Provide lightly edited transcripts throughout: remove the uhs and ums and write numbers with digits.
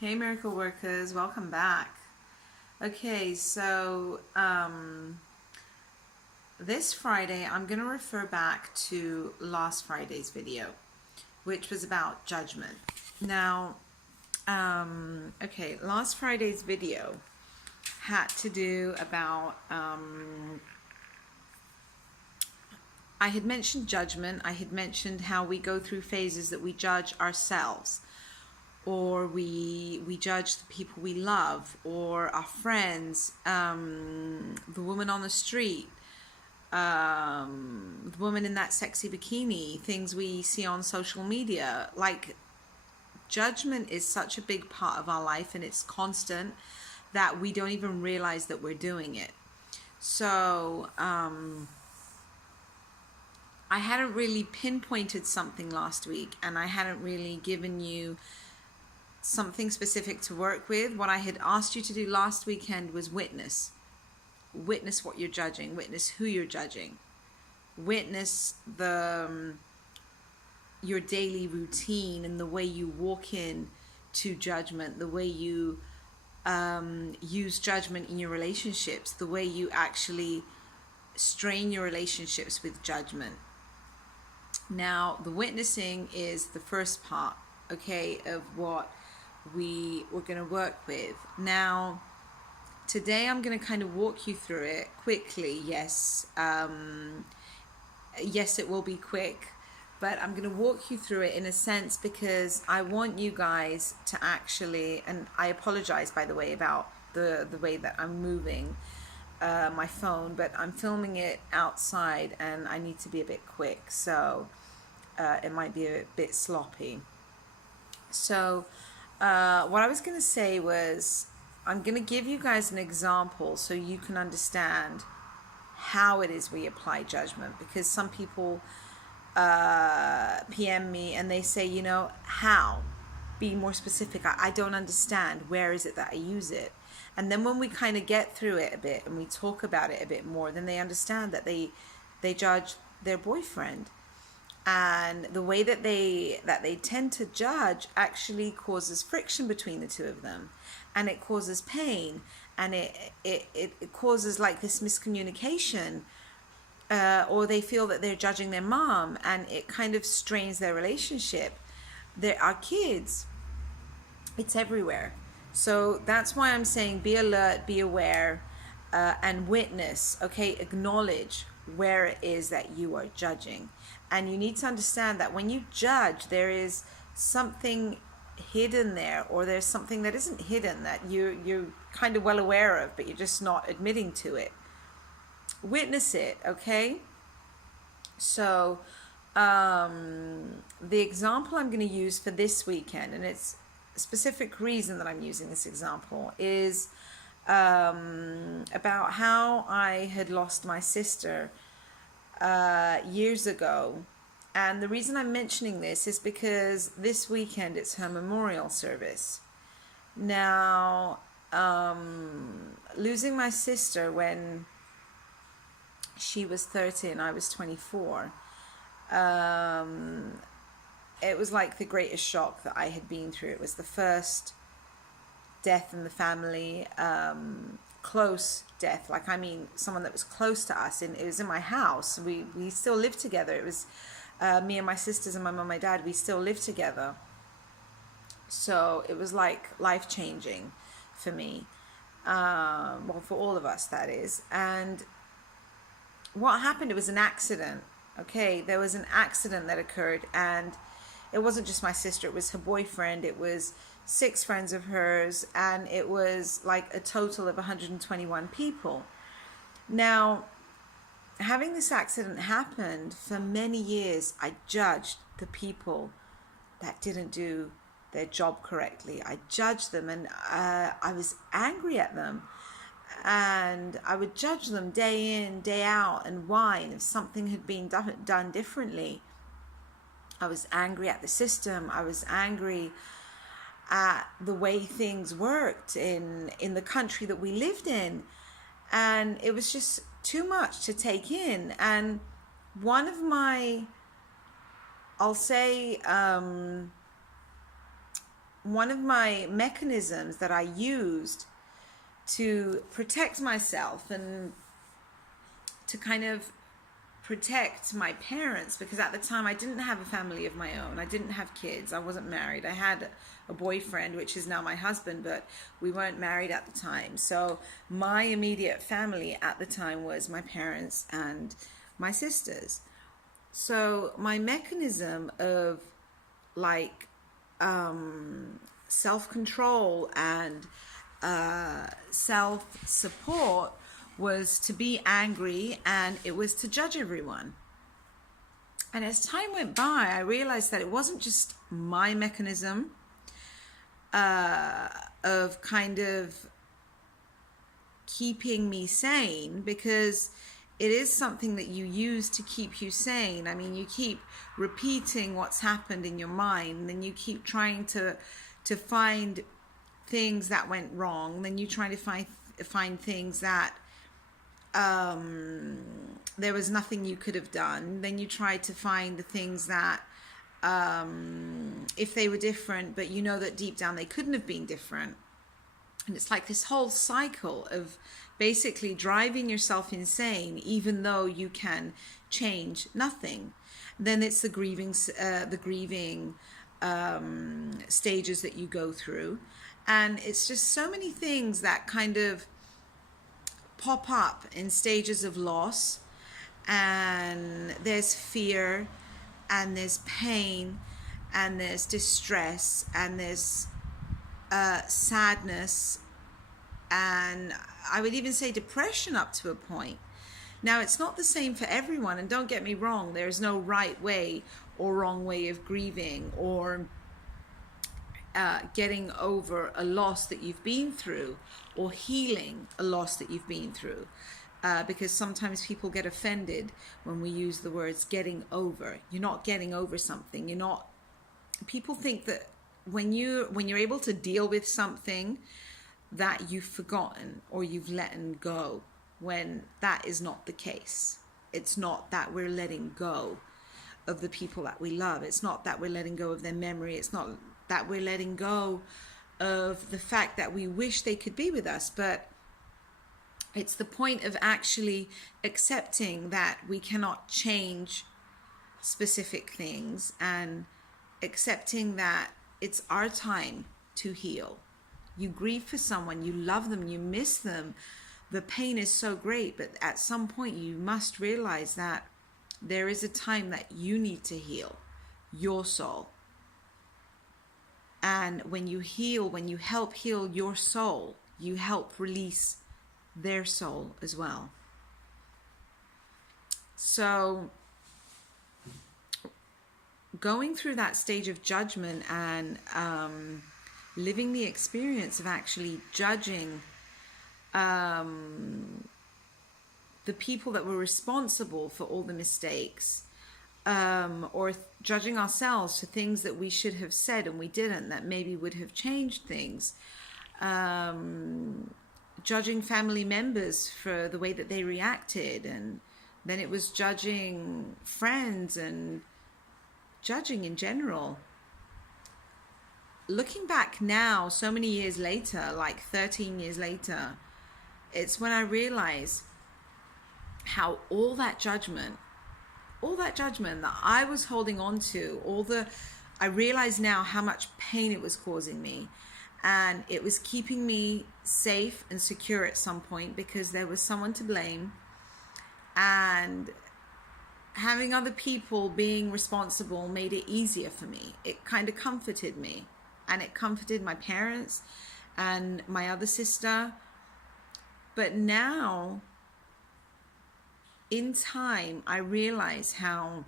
Hey miracle workers, welcome back. Okay, so this Friday I'm going to refer back to last Friday's video, which was about judgment. Now, okay, last Friday's video had to do about, I had mentioned judgment. I had mentioned how we go through phases that we judge ourselves, or we judge the people we love, or our friends, the woman on the street, the woman in that sexy bikini, things we see on social media. Like, judgment is such a big part of our life, and it's constant that we don't even realize that we're doing it. So I hadn't really pinpointed something last week, and I hadn't really given you something specific to work with. What I had asked you to do last weekend was witness what you're judging, witness who you're judging, witness your daily routine and the way you walk in to judgment, the way you use judgment in your relationships, the way you actually strain your relationships with judgment. Now, the witnessing is the first part, okay, of what we're going to work with. Now, today I'm going to kind of walk you through it quickly. Yes, yes, it will be quick, but I'm going to walk you through it in a sense because I want you guys to actually, and I apologize, by the way, about the way that I'm moving my phone, but I'm filming it outside and I need to be a bit quick, so it might be a bit sloppy. So what I was going to say was, I'm going to give you guys an example so you can understand how it is we apply judgment, because some people PM me and they say, you know, how? Be more specific. I don't understand. Where is it that I use it? And then when we kind of get through it a bit and we talk about it a bit more, then they understand that they judge their boyfriend. And the way that they tend to judge actually causes friction between the two of them, and it causes pain, and it causes like this miscommunication, or they feel that they're judging their mom, and it kind of strains their relationship. There are kids, it's everywhere. So that's why I'm saying be alert, be aware, and witness, okay? Acknowledge where it is that you are judging. And you need to understand that when you judge, there is something hidden there, or there's something that isn't hidden that you're kind of well aware of, but you're just not admitting to it. Witness it, okay? So the example I'm going to use for this weekend, and it's a specific reason that I'm using this example, is about how I had lost my sister years ago. And the reason I'm mentioning this is because this weekend it's her memorial service. Now, losing my sister when she was 30 and I was 24, it was like the greatest shock that I had been through. It was the first death in the family, close death, like, I mean, someone that was close to us, and it was in my house. We still lived together. It was me and my sisters and my mom and my dad. We still lived together. So it was like life-changing for me, well, for all of us, that is. And what happened, it was an accident, okay? There was an accident that occurred, and it wasn't just my sister, it was her boyfriend, it was 6 friends of hers, and it was like a total of 121 people. Now, having this accident happened, for many years I judged the people that didn't do their job correctly. I judged them, and I was angry at them, and I would judge them day in, day out, and whine if something had been done differently. I was angry at the system. I was angry at the way things worked in the country that we lived in, and it was just too much to take in. And one of my, I'll say, one of my mechanisms that I used to protect myself and to kind of protect my parents, because at the time I didn't have a family of my own. I didn't have kids. I wasn't married. I had a boyfriend, which is now my husband, but we weren't married at the time. So my immediate family at the time was my parents and my sisters. So my mechanism of like self-control and self-support was to be angry, and it was to judge everyone. And as time went by, I realized that it wasn't just my mechanism of kind of keeping me sane, because it is something that you use to keep you sane. I mean, you keep repeating what's happened in your mind, then you keep trying to find things that went wrong, then you try to find things that there was nothing you could have done. Then you try to find the things that if they were different, but you know that deep down they couldn't have been different. And it's like this whole cycle of basically driving yourself insane, even though you can change nothing. Then it's the grieving stages that you go through, and it's just so many things that kind of pop up in stages of loss. And there's fear, and there's pain, and there's distress, and there's sadness, and I would even say depression up to a point. Now, it's not the same for everyone, and don't get me wrong, there's no right way or wrong way of grieving or getting over a loss that you've been through, or healing a loss that you've been through, because sometimes people get offended when we use the words getting over. You're not getting over something. You're not. People think that when you're able to deal with something, that you've forgotten or you've let go, when that is not the case. It's not that we're letting go of the people that we love. It's not that we're letting go of their memory. It's not that we're letting go of the fact that we wish they could be with us, but it's the point of actually accepting that we cannot change specific things, and accepting that it's our time to heal. You grieve for someone, you love them, you miss them, the pain is so great, but at some point you must realize that there is a time that you need to heal your soul. And when you heal, when you help heal your soul, you help release their soul as well. So going through that stage of judgment and living the experience of actually judging the people that were responsible for all the mistakes, or judging ourselves for things that we should have said and we didn't, that maybe would have changed things, judging family members for the way that they reacted, and then it was judging friends and judging in general. Looking back now, so many years later, like 13 years later, it's when I realize how all that judgment that I was holding on to, I realize now how much pain it was causing me, and it was keeping me safe and secure at some point, because there was someone to blame, and having other people being responsible made it easier for me. It kind of comforted me, and it comforted my parents and my other sister. But now, in time, I realize how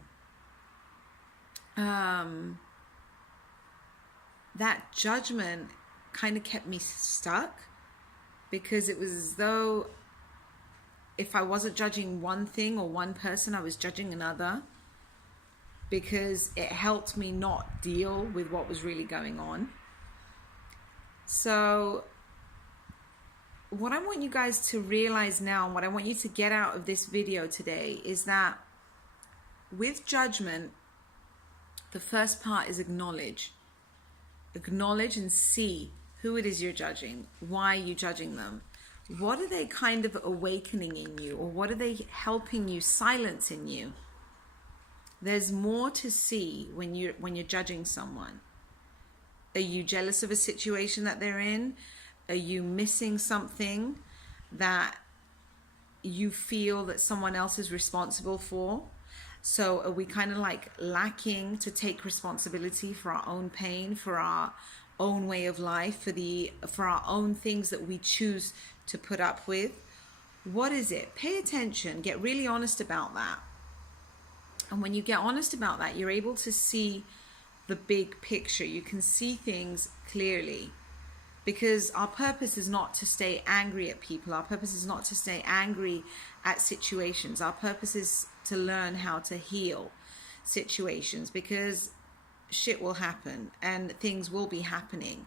that judgment kind of kept me stuck, because it was as though if I wasn't judging one thing or one person, I was judging another, because it helped me not deal with what was really going on. So what I want you guys to realize now, and what I want you to get out of this video today, is that with judgment, the first part is acknowledge. acknowledge and see who it is you're judging. Why are you judging them? What are they kind of awakening in you, or what are they helping you silence in you? There's more to see when you're judging someone. Are you jealous of a situation that they're in? Are you missing something that you feel that someone else is responsible for? So are we kind of like lacking to take responsibility for our own pain, for our own way of life, for our own things that we choose to put up with? What is it? Pay attention. Get really honest about that. And when you get honest about that, you're able to see the big picture. You can see things clearly. Because our purpose is not to stay angry at people. Our purpose is not to stay angry at situations. Our purpose is to learn how to heal situations, because shit will happen and things will be happening,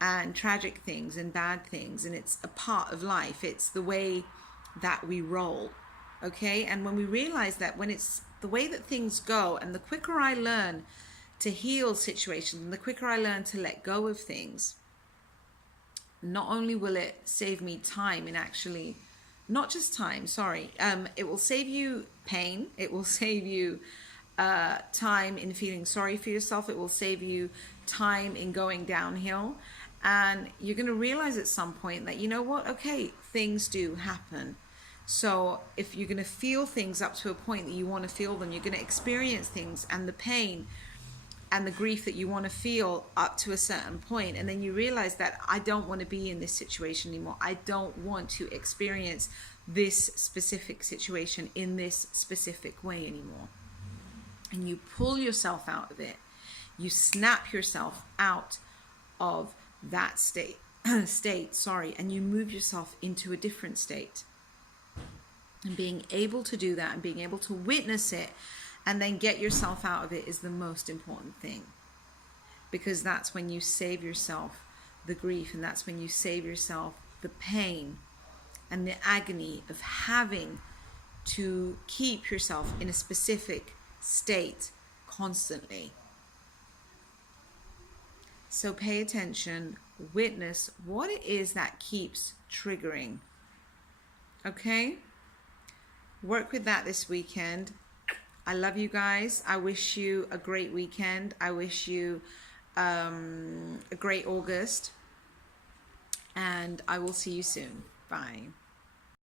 and tragic things and bad things, and it's a part of life. It's the way that we roll, okay? And when we realize that, when it's the way that things go, and the quicker I learn to heal situations and the quicker I learn to let go of things, not only will it save me time in actually, not just time, sorry, it will save you pain, it will save you time in feeling sorry for yourself, it will save you time in going downhill, and you're going to realize at some point that, you know what, okay, things do happen. So if you're going to feel things up to a point that you want to feel them, you're going to experience things and the pain and the grief that you want to feel up to a certain point, and then you realize that I don't want to be in this situation anymore. I don't want to experience this specific situation in this specific way anymore. And you pull yourself out of it. You snap yourself out of that state, and you move yourself into a different state. And being able to do that and being able to witness it and then get yourself out of it is the most important thing, because that's when you save yourself the grief, and that's when you save yourself the pain and the agony of having to keep yourself in a specific state constantly. So pay attention, witness what it is that keeps triggering. Okay? Work with that this weekend. I love you guys. I wish you a great weekend. I wish you a great August. And I will see you soon. Bye.